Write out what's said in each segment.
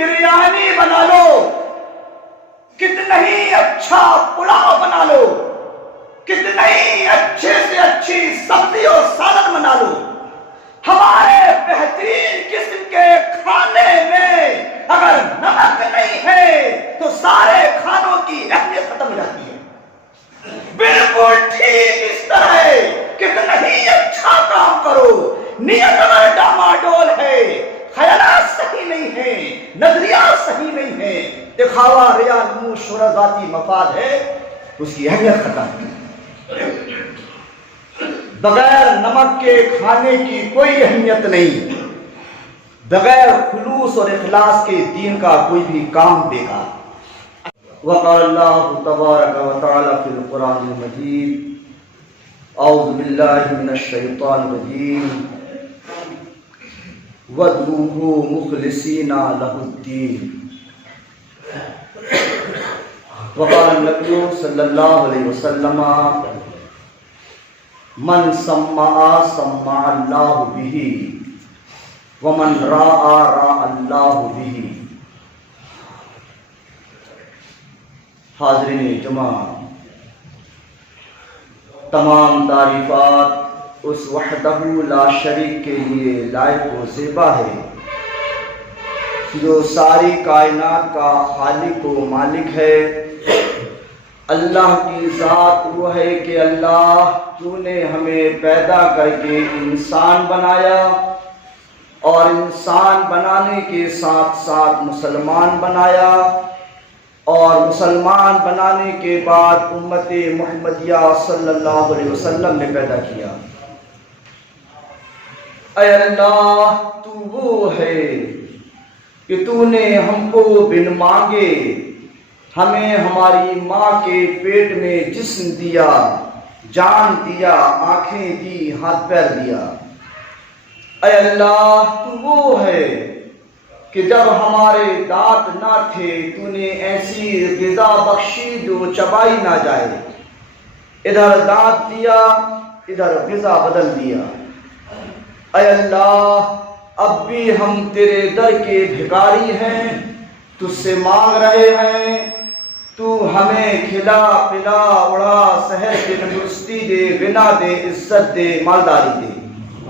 بریانی بنا لو، کتنا ہی اچھا پلاؤ بنا لو، کتنا ہی اچھے سے اچھی سبزی اور سالن بنا لو، ہمارے بہترین قسم کے کھانے میں اگر نمک نہیں ہے تو سارے کھانوں کی اہمیت ختم ہو جاتی ہے۔ بالکل ٹھیک اس طرح ہے، کتنا ہی اچھا کام کرو، نیت اگر ڈاماڈول ہے، خیالات صحیح نہیں ہے، نظریات صحیح نہیں ہے، دکھاوا، ریا، نمود، شہرت، ذاتی مفاد ہے، اس کی اہمیت ختم ہے۔ بغیر نمک کے کھانے کی کوئی اہمیت نہیں، بغیر خلوص اور اخلاص کے دین کا کوئی بھی کام بیکار۔ وقال اللہ تبارک و تعالی فی القرآن المجید اعوذ باللہ من الشیطان الرجیم وَادْعُوهُ مُخْلِصِينَ لَهُ الدِّينَ۔ وقال النبی صلی اللہ علیہ وسلم من سمع سمع اللہ بہ ومن راء راء اللہ بہ۔ حاضرین جمعہ، تمام تعریفات اس وحدہ لا شریک کے لیے لائق و زیبا ہے جو ساری کائنات کا خالق و مالک ہے۔ اللہ کی ذات وہ ہے کہ اللہ تو نے ہمیں پیدا کر کے انسان بنایا اور انسان بنانے کے ساتھ ساتھ مسلمان بنایا، اور مسلمان بنانے کے بعد امت محمدیہ صلی اللہ علیہ وسلم نے پیدا کیا۔ اے اللہ، تو وہ ہے کہ تو نے ہم کو بن مانگے ہمیں ہماری ماں کے پیٹ میں جسم دیا، جان دیا، آنکھیں دی، ہاتھ پیر دیا۔ اے اللہ، تو وہ ہے کہ جب ہمارے دانت نہ تھے تو نے ایسی غذا بخشی جو چبائی نہ جائے، ادھر دانت دیا، ادھر غذا بدل دیا۔ اے اللہ، اب بھی ہم تیرے در کے بھکاری ہیں، تجھ سے مانگ رہے ہیں، تو ہمیں کھلا پلا اڑا صحت دے، تندرستی دے، غنا دے، عزت دے، مالداری دے،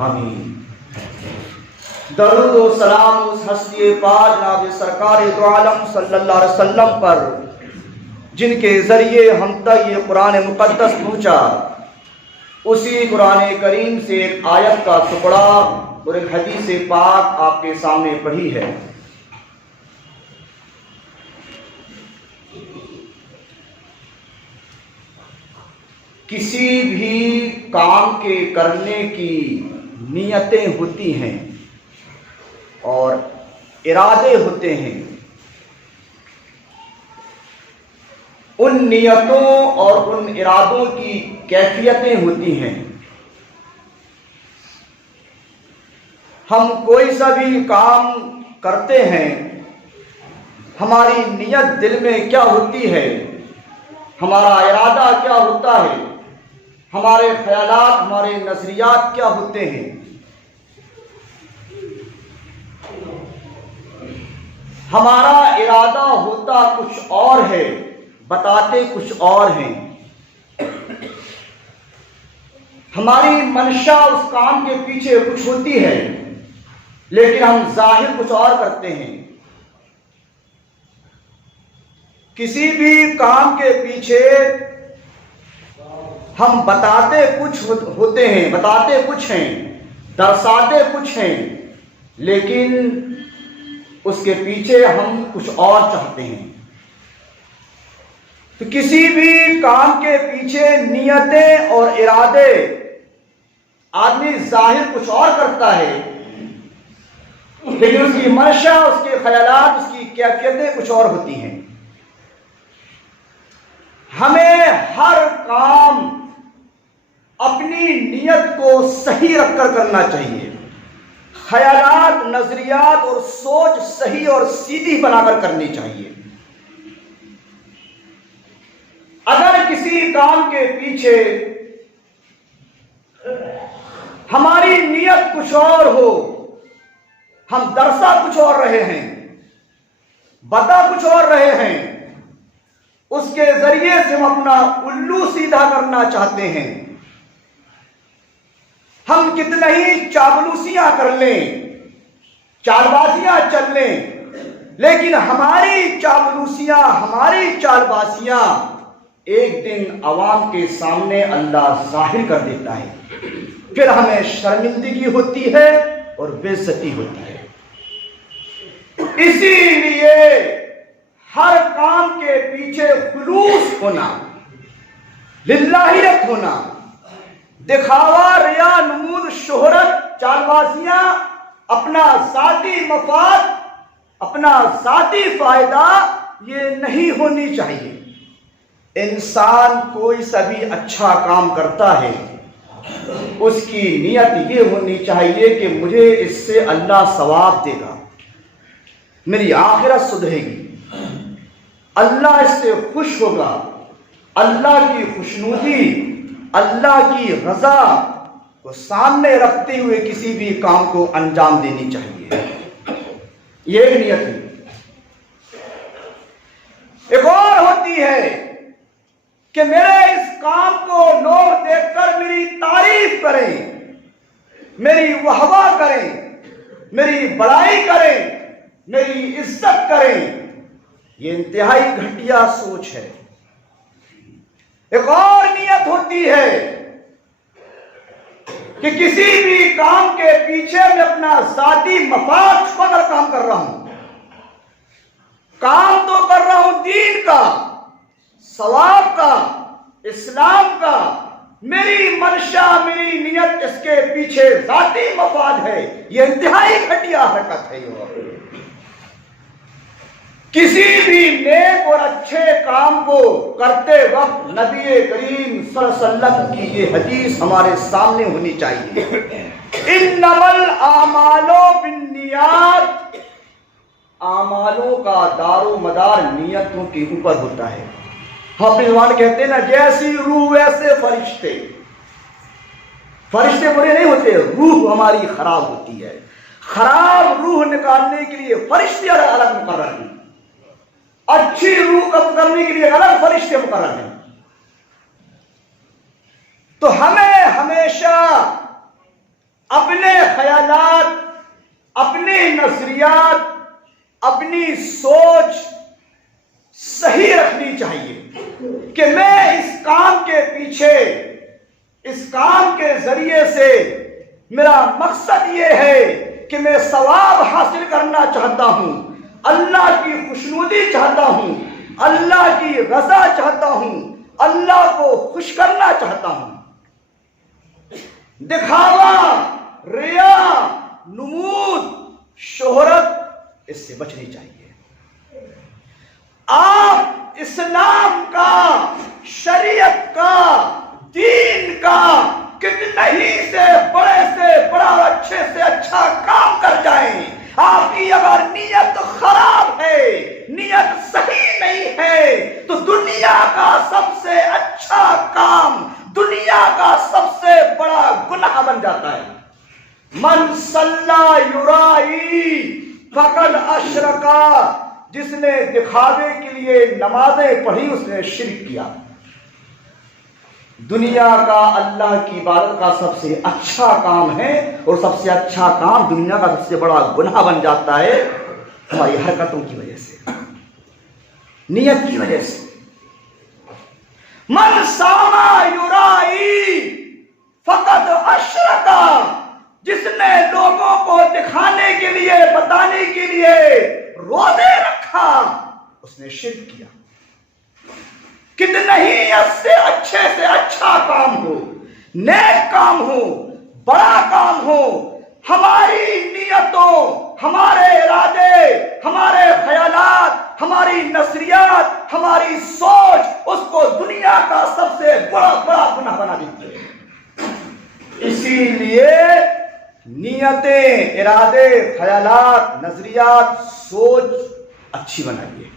آمین۔ درود و سلام اس ہستی پاک جناب سرکار دو عالم صلی اللہ علیہ وسلم پر جن کے ذریعے ہم تک یہ قرآن مقدس پہنچا۔ اسی قرآن کریم سے ایک آیت کا ٹکڑا اور ایک حدیث پاک آپ کے سامنے پڑھی ہے۔ کسی بھی کام کے کرنے کی نیتیں ہوتی ہیں اور ارادے ہوتے ہیں، ان نیتوں اور ان ارادوں کی کیفیتیں ہوتی ہیں۔ ہم کوئی سا بھی کام کرتے ہیں، ہماری نیت دل میں کیا ہوتی ہے، ہمارا ارادہ کیا ہوتا ہے، ہمارے خیالات، ہمارے نظریات کیا ہوتے ہیں۔ ہمارا ارادہ ہوتا کچھ اور ہے، بتاتے کچھ اور ہیں۔ ہماری منشا اس کام کے پیچھے کچھ ہوتی ہے، لیکن ہم ظاہر کچھ اور کرتے ہیں۔ کسی بھی کام کے پیچھے ہم بتاتے کچھ ہوتے ہیں، بتاتے کچھ ہیں، درساتے کچھ ہیں، لیکن اس کے پیچھے ہم کچھ اور چاہتے ہیں۔ تو کسی بھی کام کے پیچھے نیتیں اور ارادے، آدمی ظاہر کچھ اور کرتا ہے، لیکن اس کی منشا، اس کے خیالات، اس کی کیفیتیں کچھ اور ہوتی ہیں۔ ہمیں ہر کام اپنی نیت کو صحیح رکھ کر کرنا چاہیے، خیالات، نظریات اور سوچ صحیح اور سیدھی بنا کر کرنی چاہیے۔ اگر کسی کام کے پیچھے ہماری نیت کچھ اور ہو، ہم درسا کچھ اور رہے ہیں، بتا کچھ اور رہے ہیں، اس کے ذریعے سے ہم اپنا الو سیدھا کرنا چاہتے ہیں۔ ہم کتنا ہی چاپلوسیاں کر لیں، چال بازیاں چل لیں، لیکن ہماری چاپلوسیاں، ہماری چال بازیاں ایک دن عوام کے سامنے اللہ ظاہر کر دیتا ہے، پھر ہمیں شرمندگی ہوتی ہے اور بے عزتی ہوتی ہے۔ اسی لیے ہر کام کے پیچھے خلوص ہونا، للہیت ہونا، دکھاوا، ریا، نمود، شہرت، چال بازیاں، اپنا ذاتی مفاد، اپنا ذاتی فائدہ، یہ نہیں ہونی چاہیے۔ انسان کوئی سا بھی اچھا کام کرتا ہے، اس کی نیت یہ ہونی چاہیے کہ مجھے اس سے اللہ ثواب دے گا، میری آخرت سدھرے گی، اللہ اس سے خوش ہوگا، اللہ کی خوشنودی، اللہ کی رضا کو سامنے رکھتے ہوئے کسی بھی کام کو انجام دینی چاہیے۔ یہ ایک نیت ہے۔ ایک اور ہوتی ہے کہ میرے اس کام کو لوگ دیکھ کر میری تعریف کریں، میری واہ کریں، میری بڑائی کریں، میری عزت کریں۔ یہ انتہائی گھٹیا سوچ ہے۔ ایک اور نیت ہوتی ہے کہ کسی بھی کام کے پیچھے میں اپنا ذاتی مفاد چھپا کر کام کر رہا ہوں۔ کام تو کر رہا ہوں دین کا، ثواب کا، اسلام کا، میری منشا، میری نیت اس کے پیچھے ذاتی مفاد ہے۔ یہ انتہائی گھٹیا حرکت ہے۔ کسی بھی نیک اور اچھے کام کو کرتے وقت نبی کریم صلی اللہ علیہ وسلم کی یہ حدیث ہمارے سامنے ہونی چاہیے، انما الاعمال بالنیات۔ اعمالوں کا دار و مدار نیتوں کے اوپر ہوتا ہے۔ ہم پیروان کہتے ہیں نا، جیسی روح ویسے فرشتے۔ فرشتے برے نہیں ہوتے، روح ہماری خراب ہوتی ہے۔ خراب روح نکالنے کے لیے فرشتے الگ مقرر ہیں، اچھی روح کب کرنے کے لیے الگ فرشتے مقرر ہیں۔ تو ہمیں ہمیشہ اپنے خیالات، اپنی نظریات، اپنی سوچ صحیح رکھنی چاہیے کہ میں اس کام کے پیچھے، اس کام کے ذریعے سے میرا مقصد یہ ہے کہ میں ثواب حاصل کرنا چاہتا ہوں، اللہ کی خوشنودی چاہتا ہوں، اللہ کی رضا چاہتا ہوں، اللہ کو خوش کرنا چاہتا ہوں۔ دکھاوا، ریا، نمود، شہرت، اس سے بچنی چاہیے۔ آپ اسلام کا، شریعت کا، دین کا کتنا ہی سے بڑا اور اچھے سے اچھا کام کر جائیں، آپ کی اگر نیت خراب ہے، نیت صحیح نہیں ہے، تو دنیا کا سب سے اچھا کام، دنیا کا سب سے بڑا گناہ بن جاتا ہے۔ من صلی یرائی فقد اشرکا، جس نے دکھاوے کے لیے نمازیں پڑھی اس نے شرک کیا۔ دنیا کا اللہ کی عبادت کا سب سے اچھا کام ہے، اور سب سے اچھا کام دنیا کا سب سے بڑا گناہ بن جاتا ہے ہماری حرکتوں کی وجہ سے، نیت کی وجہ سے۔ من ساما یرائی فقد اشرکا، جس نے لوگوں کو دکھانے کے لیے، بتانے کے لیے روزے رکھا، اس نے شرک کیا۔ کتنا ہی اس سے اچھا کام ہو، نیک کام ہو، بڑا کام ہو، ہماری نیتوں، ہمارے ارادے، ہمارے خیالات، ہماری نظریات، ہماری سوچ اس کو دنیا کا سب سے بڑا گناہ بنا دیتی ہے۔ اسی لیے نیتیں، ارادے، خیالات، نظریات، سوچ اچھی بنائیے،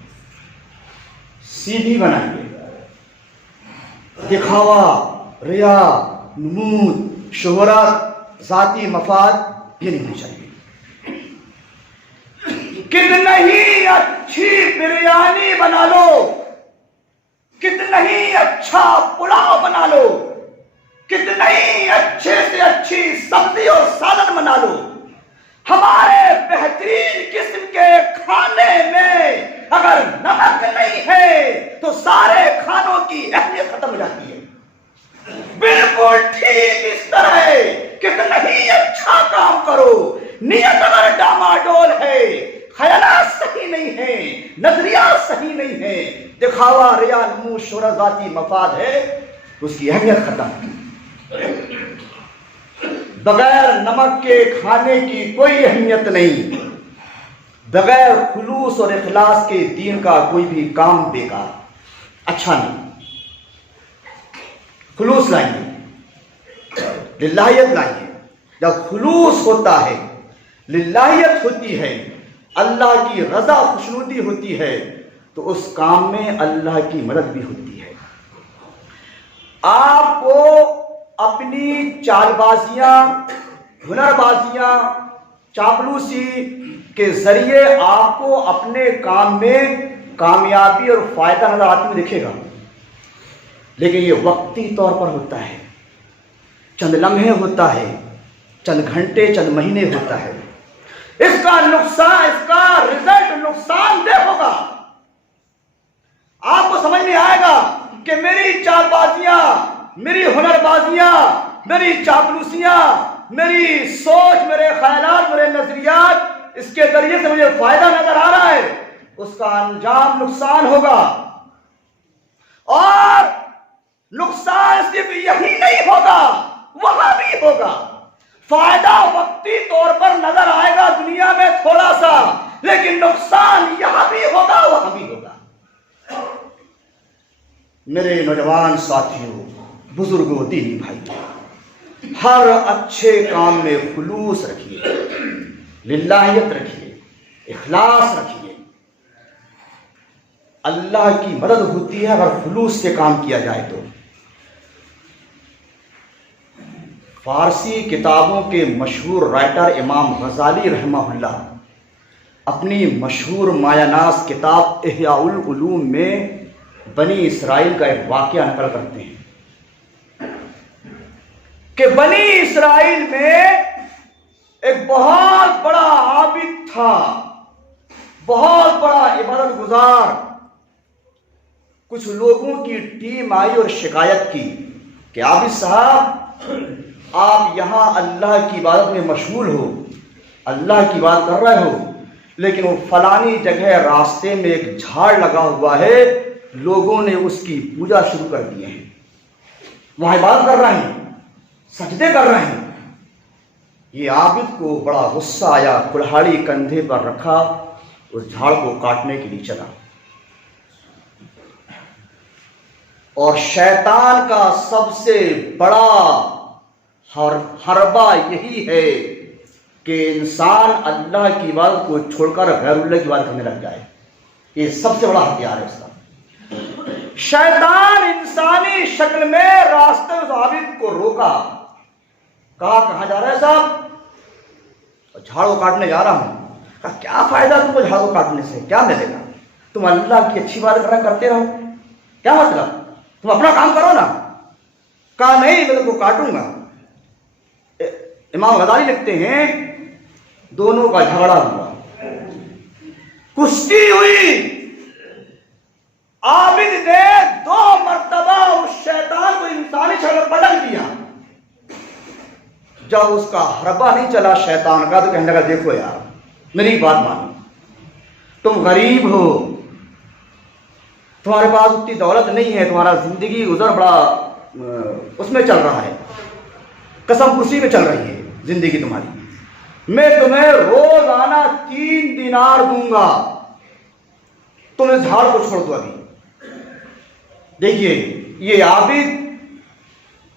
سیدھی بنائیے۔ دکھاوا، ریا، نمود، شہرت، ذاتی مفاد یہ نہیں ہونا چاہیے۔ کتنا ہی اچھی بریانی بنا لو، کتنا ہی اچھا پلاؤ بنا لو، کتنا ہی اچھے سے اچھی سبزی اور سالن بنا لو، ہمارے بہترین قسم کے کھانے میں اگر نمک نہیں ہے تو سارے کھانوں کی اہمیت ختم ہو جاتی ہے۔ بالکل ٹھیک اس طرح ہے، کتنا ہی اچھا کام کرو، نیت اگر ڈاماڈول ہے، خیالات صحیح نہیں ہے، نظریات صحیح نہیں ہے، دکھاوا، ریا، نمود، شہرت، ذاتی مفاد ہے، اس کی اہمیت ختم۔ بغیر نمک کے کھانے کی کوئی اہمیت نہیں، بغیر خلوص اور اخلاص کے دین کا کوئی بھی کام بیکار، اچھا نہیں۔ خلوص لائیے، للہیت لائیے۔ جب خلوص ہوتا ہے، للہیت ہوتی ہے، اللہ کی رضا خوشنودی ہوتی ہے، تو اس کام میں اللہ کی مدد بھی ہوتی ہے۔ آپ کو اپنی چال بازیاں، ہنر بازیاں، چاپلوسی کے ذریعے آپ کو اپنے کام میں کامیابی اور فائدہ نظر آتی ہوئی دکھے گا، لیکن یہ وقتی طور پر ہوتا ہے، چند لمحے ہوتا ہے، چند گھنٹے، چند مہینے ہوتا ہے۔ اس کا نقصان، اس کا رزلٹ نقصان دہ ہوگا۔ آپ کو سمجھ میں آئے گا کہ میری چال بازیاں، میری ہنر بازیاں، میری چاپلوسیاں، میری سوچ، میرے خیالات، میرے نظریات، اس کے ذریعے سے مجھے فائدہ نظر آ رہا ہے، اس کا انجام نقصان ہوگا۔ اور نقصان صرف یہی نہیں ہوگا، وہاں بھی ہوگا۔ فائدہ وقتی طور پر نظر آئے گا دنیا میں تھوڑا سا، لیکن نقصان یہاں بھی ہوگا، وہاں بھی ہوگا۔ میرے نوجوان ساتھیوں، بزرگوں، دینی بھائی، ہر اچھے کام میں خلوص رکھیے، للہیت رکھیے، اخلاص رکھیے۔ اللہ کی مدد ہوتی ہے اگر خلوص سے کام کیا جائے تو۔ فارسی کتابوں کے مشہور رائٹر امام غزالی رحمہ اللہ اپنی مشہور مایہ ناز کتاب احیاء العلوم میں بنی اسرائیل کا ایک واقعہ نقل کرتے ہیں کہ بنی اسرائیل میں ایک بہت بڑا عابد تھا، بہت بڑا عبادت گزار۔ کچھ لوگوں کی ٹیم آئی اور شکایت کی کہ عابد صاحب، آپ یہاں اللہ کی عبادت میں مشغول ہو، اللہ کی عبادت کر رہے ہو، لیکن وہ فلانی جگہ راستے میں ایک جھاڑ لگا ہوا ہے، لوگوں نے اس کی پوجا شروع کر دیے ہیں، وہاں عبادت کر رہے ہیں، سجدے کر رہے ہیں۔ یہ عابد کو بڑا غصہ آیا، کلہاڑی کندھے پر رکھا، اس جھاڑ کو کاٹنے کے لیے چلا۔ اور شیطان کا سب سے بڑا حربہ یہی ہے کہ انسان اللہ کی عبادت کو چھوڑ کر غیر اللہ کی عبادت کرنے لگ جائے۔ یہ سب سے بڑا ہتھیار ہے اس کا۔ شیطان انسانی شکل میں راستے میں عابد کو روکا، کہا کہاں جا رہا ہے صاحب؟ جھاڑو کاٹنے جا رہا ہوں۔ کہا کیا فائدہ تم کو جھاڑو کاٹنے سے، کیا ملے گا؟ تم اللہ کی اچھی بات کرتے رہو، کیا مطلب؟ تم اپنا کام کرو نا۔ کہا نہیں، میں تم کو کاٹوں گا۔ امام غزالی لکھتے ہیں دونوں کا جھگڑا ہوا، کشتی ہوئی، عابد نے 2 مرتبہ اس شیطان کو انسانی شکل میں پٹک دیا۔ جب اس کا حربہ نہیں چلا شیطان کا تو کہنے لگا دیکھو یار، میری بات مانو، تم غریب ہو، تمہارے پاس اتنی دولت نہیں ہے، تمہارا زندگی گزر بڑا اس میں چل رہا ہے، قسم کشی میں چل رہی ہے زندگی تمہاری، میں تمہیں روزانہ 3 دینار دوں گا، تم اس جھاڑ کو چھوڑ دو ابھی۔ دیکھیے، یہ عابد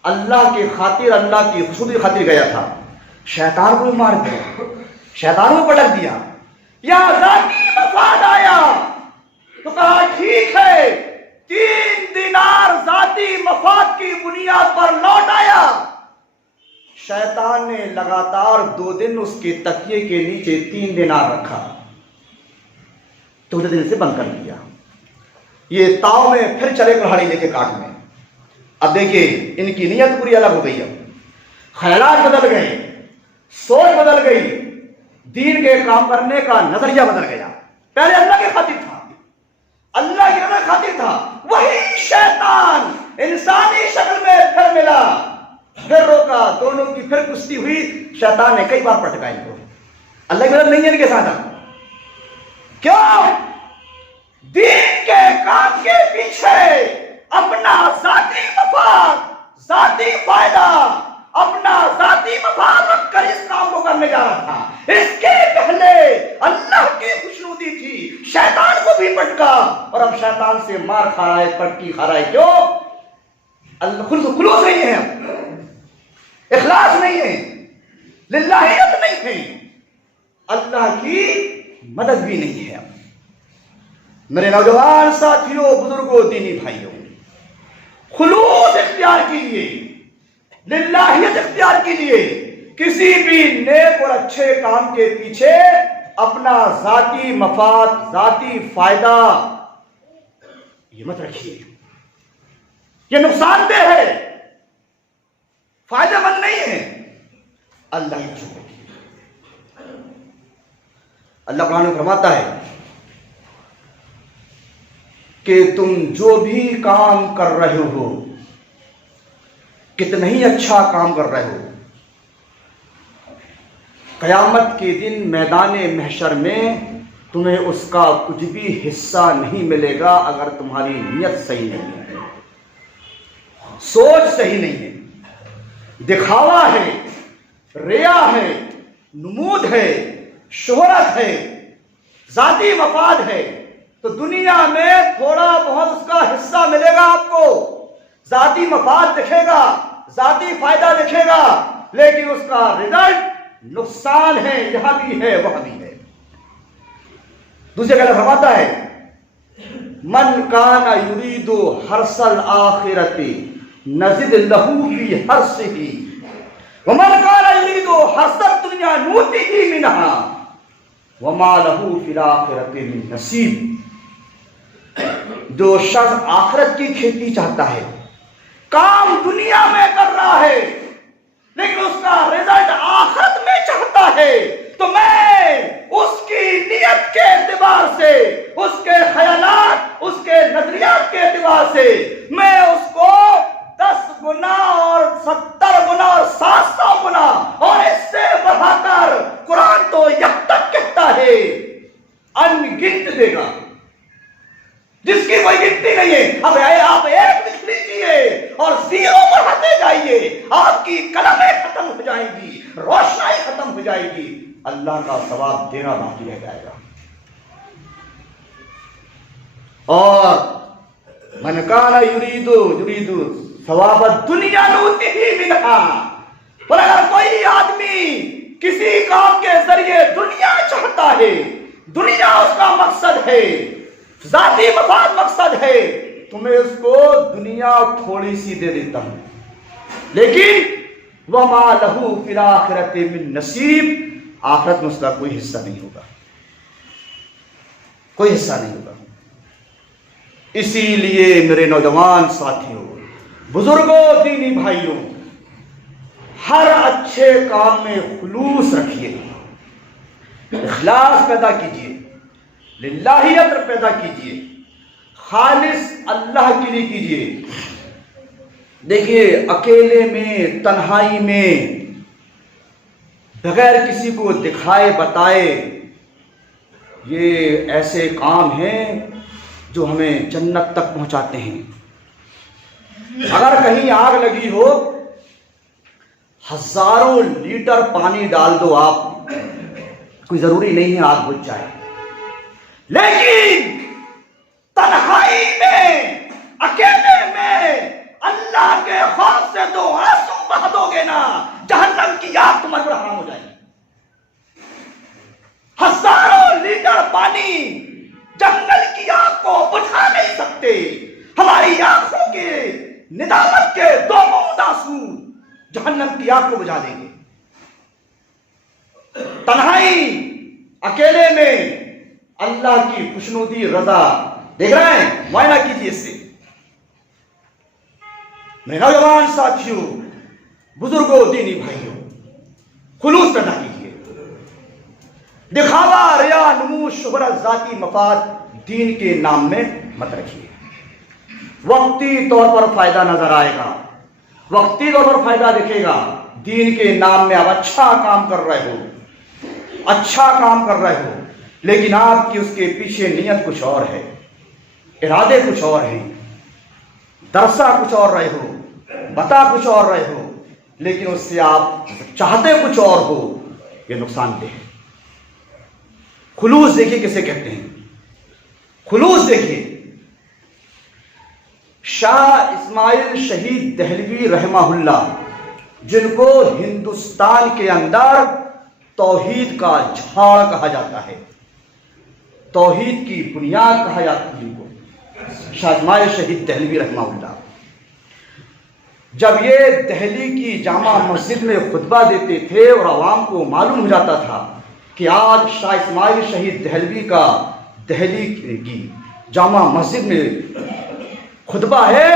اللہ کی خاطر، اللہ کی خصوصی خاطر گیا تھا، شیطان کو مار دیا، شیطان کو پٹک دیا، یا ذاتی مفاد آیا تو کہا ٹھیک ہے، 3 دینار ذاتی مفاد کی بنیاد پر لوٹ آیا۔ شیطان نے لگاتار 2 دن اس کے تکیے کے نیچے 3 دینار رکھا، چوتھے دن سے بند کر دیا. یہ تاؤ میں پھر چلے کڑھاڑی لے کے کاٹ میں. اب دیکھیے ان کی نیت پوری الگ ہو گئی. اب خیالات بدل گئے, سوچ بدل گئی, دین کے کام کرنے کا نظریہ بدل گیا. پہلے اللہ کے خاطر تھا, اللہ کی خاطر تھا, وہی شیطان انسانی شکل میں پھر ملا, پھر روکا, دونوں کی پھر کشتی ہوئی. شیطان نے کئی بار پٹکا ان کو. اللہ کی مدد نہیں ہے ان کے ساتھ. کیوں؟ دین کے کام کے پیچھے اپنا ذاتی مفاد, ذاتی فائدہ, اپنا ذاتی مفاد رکھ کر اس کام کو کرنے جا رہا تھا. اس کے پہلے اللہ کی خوشنودی تھی, شیطان کو بھی پٹکا, اور اب شیطان سے مار کھا رہا ہے, پٹکی کھا رہا ہے. کیوں؟ خلوص نہیں ہے, اخلاص نہیں ہے, للہیت نہیں ہے, اللہ کی مدد بھی نہیں ہے. میرے نوجوان ساتھیوں, بزرگوں, دینی بھائیوں, خلوص اختیار کیجیے, للہیت اختیار کیجیے. کسی بھی نیک اور اچھے کام کے پیچھے اپنا ذاتی مفاد, ذاتی فائدہ یہ مت رکھیے. یہ نقصان دہ ہے, فائدہ مند نہیں ہے. اللہ ہی چھوڑ. اللہ قرآن میں فرماتا ہے کہ تم جو بھی کام کر رہے ہو, کتنا ہی اچھا کام کر رہے ہو, قیامت کے دن میدان محشر میں تمہیں اس کا کچھ بھی حصہ نہیں ملے گا اگر تمہاری نیت صحیح نہیں ہے, سوچ صحیح نہیں ہے, دکھاوا ہے, ریا ہے, نمود ہے, شہرت ہے, ذاتی مفاد ہے. تو دنیا میں تھوڑا بہت اس کا حصہ ملے گا آپ کو, ذاتی مفاد دکھے گا, ذاتی فائدہ دکھے گا, لیکن اس کا رزلٹ نقصان ہے, یہاں بھی ہے وہاں بھی ہے. دوسرے جگہ فرماتا ہے من کان یرید حرث الآخرۃ نزد لہ فی حرثہ ومن کان یرید حرث الدنیا نؤتہ منہا وما لہ فی الآخرۃ من نصیب. جو شخص آخرت کی کھیتی چاہتا ہے, کام دنیا میں کر رہا ہے, لیکن اس کا رزلٹ آخرت میں چاہتا ہے, تو میں اس کی نیت کے اعتبار سے, اس کے خیالات, اس کے نظریات کے اعتبار سے میں اس کو 10 گنا اور 70 گنا اور 700 گنا اور اس سے بڑھا کر, قرآن تو یہاں تک کہتا ہے ان گنت دے گا, جس کی کوئی گنتی نہیں ہے. اب آپ ایک لکھ لیجیے اور 0 بڑھاتے جائیے, آپ کی قلمیں ختم ہو جائیں گی, روشنائی ختم ہو جائے گی, اللہ کا ثواب دینا باقی رہ جائے گا. اور من کان یرید ثواب الدنیا نؤتہ منہا, اور اگر کوئی آدمی کسی کام کے ذریعے دنیا چاہتا ہے, دنیا اس کا مقصد ہے, ذاتی مفاد مقصد ہے, تو میں اس کو دنیا تھوڑی سی دے دیتا ہوں, لیکن وما لہ فی الآخرۃ من نصیب, آخرت میں اس کا کوئی حصہ نہیں ہوگا, کوئی حصہ نہیں ہوگا. اسی لیے میرے نوجوان ساتھیوں, بزرگوں, دینی بھائیوں, ہر اچھے کام میں خلوص رکھیے, اخلاص پیدا کیجیے, للہیت پیدا کیجیے, خالص اللہ کے لیے کیجیے. دیکھیے اکیلے میں, تنہائی میں, بغیر کسی کو دکھائے بتائے, یہ ایسے کام ہیں جو ہمیں جنت تک پہنچاتے ہیں. اگر کہیں آگ لگی ہو, ہزاروں لیٹر پانی ڈال دو آپ, کوئی ضروری نہیں ہے آگ بجھ جائے, لیکن تنہائی میں, اکیلے میں اللہ کے خوف سے 2 آنسو بہا دو گے نا, جہنم کی آگ تمہارے پر حرام ہو جائے گی. ہزاروں لیٹر پانی جنگل کی آگ کو بجھا نہیں سکتے, ہماری آنکھوں کے ندامت کے 2 بوند آنسو جہنم کی آگ کو بجھا دیں گے. تنہائی, اکیلے میں اللہ کی خوشنودی رضا دیکھ رہے ہیں، معائنہ کیجیے اس سے۔ میں نوجوان ساتھیوں، بزرگوں، دینی بھائیوں، خلوص پیدا کیجیے۔ دکھاوا، ریا، نمود، شہرت، ذاتی مفاد دین کے نام میں مت رکھیے۔ وقتی طور پر فائدہ نظر آئے گا، وقتی طور پر فائدہ دکھے گا، دین کے نام میں آپ اچھا کام کر رہے ہو، اچھا کام کر رہے ہو، لیکن آپ کی اس کے پیچھے نیت کچھ اور ہے، ارادے کچھ اور ہیں، درسا کچھ اور رہے ہو، بتا کچھ اور رہے ہو، لیکن اس سے آپ چاہتے کچھ اور ہو، یہ نقصان دہ ہے۔ خلوص دیکھیے کسے کہتے ہیں، خلوص دیکھیے۔ شاہ اسماعیل شہید دہلوی رحمہ اللہ، جن کو ہندوستان کے اندر توحید کا جھاڑ کہا جاتا ہے، توحید کی بنیاد کہا جاتا ہے جن کو، شاہ اسماعیل شہید دہلوی رحمہ اللہ، جب یہ دہلی کی جامع مسجد میں خطبہ دیتے تھے اور عوام کو معلوم ہو جاتا تھا کہ آج شاہ اسماعیل شہید دہلوی کا دہلی کی جامع مسجد میں خطبہ ہے،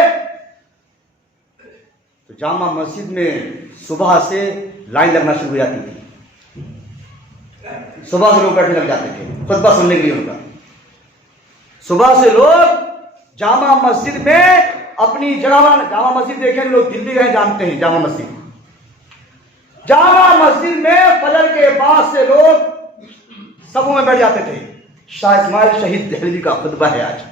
تو جامع مسجد میں صبح سے لائن لگنا شروع ہو جاتی تھی، صبح سے لوگ بیٹھنے لگ جاتے تھے خطبہ سننے کے لیے ان کا۔ صبح سے لوگ جامع مسجد میں اپنی جگہ بنا، جامع مسجد دیکھیں لوگ دلی گئے جانتے ہیں، جامع مسجد، جامع مسجد میں فجر کے بعد سے لوگ صفوں میں بیٹھ جاتے تھے۔ شاہ اسماعیل شہید دہلوی کا خطبہ ہے آج۔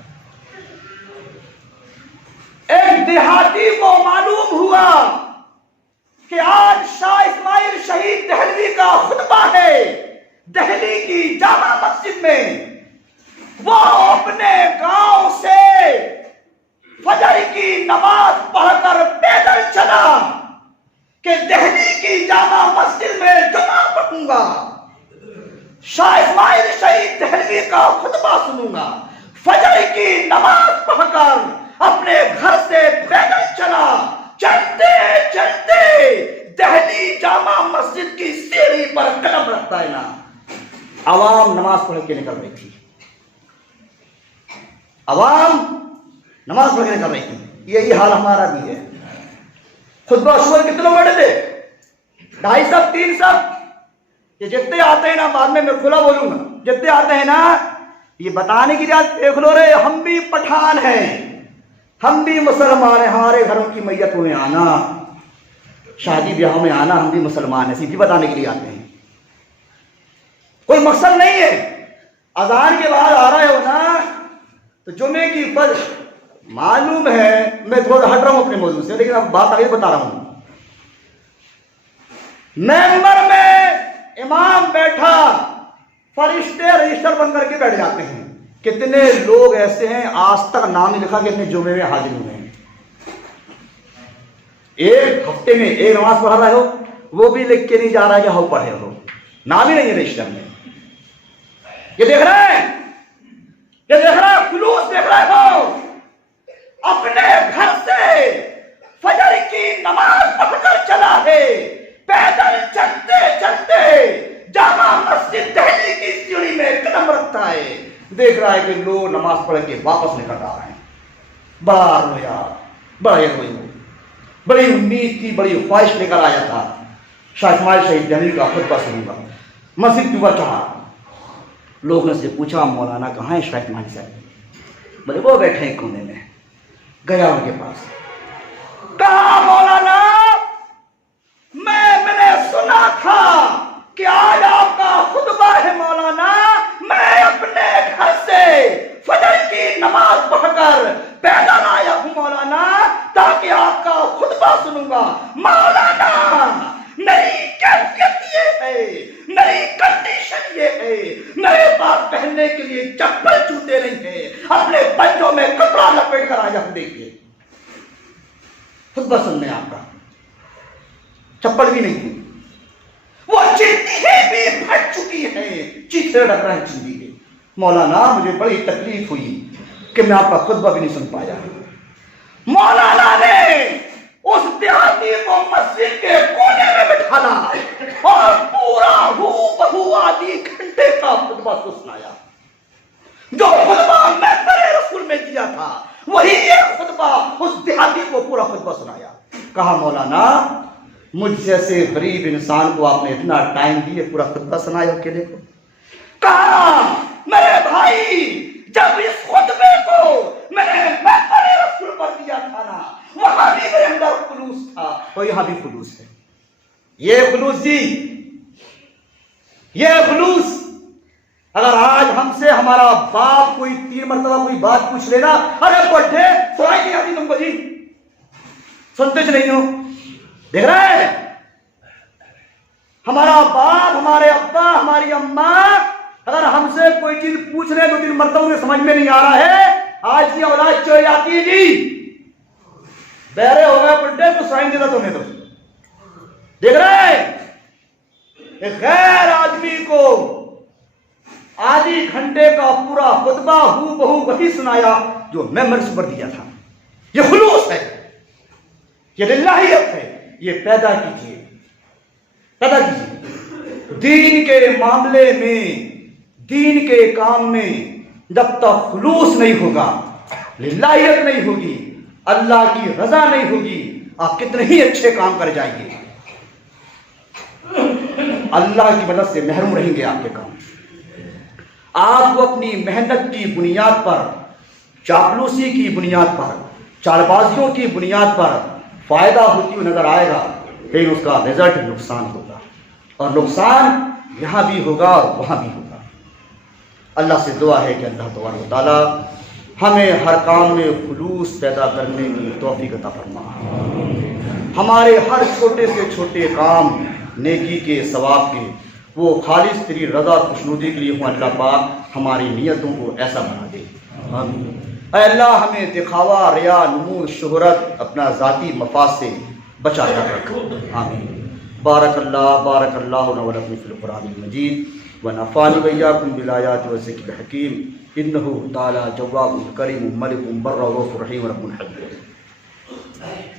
ایک دیہاتی کو معلوم ہوا کہ آج شاہ اسماعیل شہید دہلوی کا خطبہ ہے دہلی کی جامع مسجد میں، وہ اپنے گاؤں سے فجر کی نماز پڑھ کر پیدل چلا کہ دہلی کی جامع مسجد میں جمعہ پڑھوں گا، شاہ اسماعیل شہید دہلوی کا خطبہ سنوں گا۔ فجر کی نماز پڑھ کر اپنے گھر سے پیدل چلا، چلتے چلتے دہلی جامع مسجد کی سیڑھی پر قدم رکھتا ہے نا، عوام نماز پڑھ کے نکل رہی تھی، عوام نماز پڑھ کے نکل رہی تھی۔ یہی حال ہمارا بھی ہے۔ خطبہ شور کتنے لوگ بیٹھے تھے؟ 250 300، یہ جتنے آتے ہیں نا، بعد میں کھلا بولوں گا، جتنے آتے ہیں نا، یہ بتانے کی بات دیکھ لو رے، ہم بھی پٹھان ہیں، ہم بھی مسلمان ہیں، ہمارے گھروں کی میتوں میں آنا، شادی بیاہوں میں آنا، ہم بھی مسلمان ہیں، سیدھی بتانے کے لیے آتے ہیں، کوئی مقصد نہیں ہے۔ اذان کے بعد آ رہے ہو نا، تو جمعے کی فجر معلوم ہے، میں تھوڑا ہٹ رہا ہوں اپنے موضوع سے، لیکن اب بات آگے بتا رہا ہوں۔ ممبر میں امام بیٹھا، فرشتے رجسٹر بن کر کے بیٹھ جاتے ہیں۔ کتنے لوگ ایسے ہیں آج تک نام نہیں لکھا کہ اپنے جمعے میں حاضر ہوئے ہیں، ایک ہفتے میں ایک نماز پڑھا رہے ہو، وہ بھی لکھ کے نہیں جا رہا ہے کہ ہاؤ پڑھے ہو، نام ہی نہیں ہے رجسٹر میں۔ یہ دیکھ رہے ہیں، یہ دیکھ رہے ہیں، خلوص دیکھ رہے ہو، اپنے گھر سے فجر کی نماز پڑھ کر چلا ہے، پیدل چلتے چلتے جامع مسجد دہلی کی سیڑھی میں قدم رکھتا ہے، دیکھ رہا ہے کہ لوگ نماز پڑھ کے واپس نکل رہا ہے۔ بڑا رویا، بڑا رویا، بڑی امید تھی، بڑی خواہش لے کر آیا تھا، شاہ اسماعیل شہید دہلوی کا خطبہ سنوں گا۔ مسجد کے اوپر چڑھا، لوگوں سے پوچھا مولانا کہاں ہے شاہ اسماعیل صاحب؟ بولے وہ بیٹھے ہیں کونے میں۔ گیا ان کے پاس، کہا مولانا میں نے سنا تھا کہ آج آپ کا خطبہ ہے مولانا، میں اپنے گھر سے فجر کی نماز پڑھ کر پیدل آیا ہوں مولانا، تاکہ آپ کا خطبہ سنوں گا۔ مولانا نئی کیفیت یہ ہے، نئی کنڈیشن یہ ہے، میرے پاس پہننے کے لیے چپل جوتے نہیں ہیں، اپنے پنجوں میں کپڑا لپیٹ کر آیا ہوں، دیکھیے خطبہ سننے آپ کا، چپل بھی نہیں ہے، وہ چیخیں بھی پھٹ چکی ہیں، چیخیں ڈک رہے ہیں چیخیں کے۔ مولانا مجھے بڑی تکلیف ہوئی کہ میں آپ کا خطبہ بھی نہیں سن پایا۔ مولانا نے اس دیہاتی کو مسجد کے کونے میں بٹھانا اور پورا ہو بہو آدھی گھنٹے کا خطبہ سنایا۔ کو پورا خطبہ سنایا. کہا مولانا مجھ جیسے غریب انسان کو آپ نے اتنا ٹائم دیے پورا خطبہ سنایا اکیلے کو؟ کہا میرے بھائی جب اس خطبے کو میں نے محضر رسول پر دیا تھا نا وہاں بھی میرے اندر خلوص تھا اور یہاں بھی خلوص ہے. یہ خلوص جی، یہ خلوص اگر آج ہم سے ہمارا باپ کوئی 3 مرتبہ کوئی بات پوچھ لینا، ارے بڈھے سنائی نہیں آتی تم کو جی، سنتے جو نہیں ہو. دیکھ رہے ہیں ہمارا باپ، ہمارے ابا، ہماری اماں اگر ہم سے کوئی چیز پوچھ رہے تو 3 مرتبہ میں سمجھ میں نہیں آ رہا ہے. آج کی اولاد چڑھ جاتی ہے جی، بہرے ہو گئے بڈھے تو سائن دینا تمہیں تو. دیکھ رہے ہیں غیر آدمی کو آدھی گھنٹے کا پورا خطبہ ہو بہو وہی سنایا جو میں مرض پر دیا تھا. یہ خلوص ہے، یہ للہیت ہے. یہ پیدا کیجیے، پیدا کیجیے. دین کے معاملے میں، دین کے کام میں جب تک خلوص نہیں ہوگا، للہیت نہیں ہوگی، اللہ کی رضا نہیں ہوگی، آپ کتنے ہی اچھے کام کر جائیے اللہ کی مدد سے محروم رہیں گے آپ کے کام. آپ کو اپنی محنت کی بنیاد پر، چاپلوسی کی بنیاد پر، چال بازیوں کی بنیاد پر فائدہ ہوتی ہوئی نظر آئے گا، لیکن اس کا رزلٹ نقصان ہوگا، اور نقصان یہاں بھی ہوگا اور وہاں بھی ہوگا. اللہ سے دعا ہے کہ اللہ تبارک و تعالی ہمیں ہر کام میں خلوص پیدا کرنے کی توفیق عطا فرما. ہمارے ہر چھوٹے سے چھوٹے کام نیکی کے، ثواب کے، وہ خالص تیری رضا خوشنودی کے لیے ہوں. اللہ پاک ہماری نیتوں کو ایسا بنا دے. آمین. اے اللہ ہمیں دکھاوا، ریا، نمود، شہرت، اپنا ذاتی مفاد سے بچا کر رکھ. آمین. بارک اللہ لنا و لکم فی القرآن المجید ونفعني وإياكم بالآيات والذكر الحكيم إنه تعالى جواب كريم ملك بر رؤوف رحيم رب حكيم.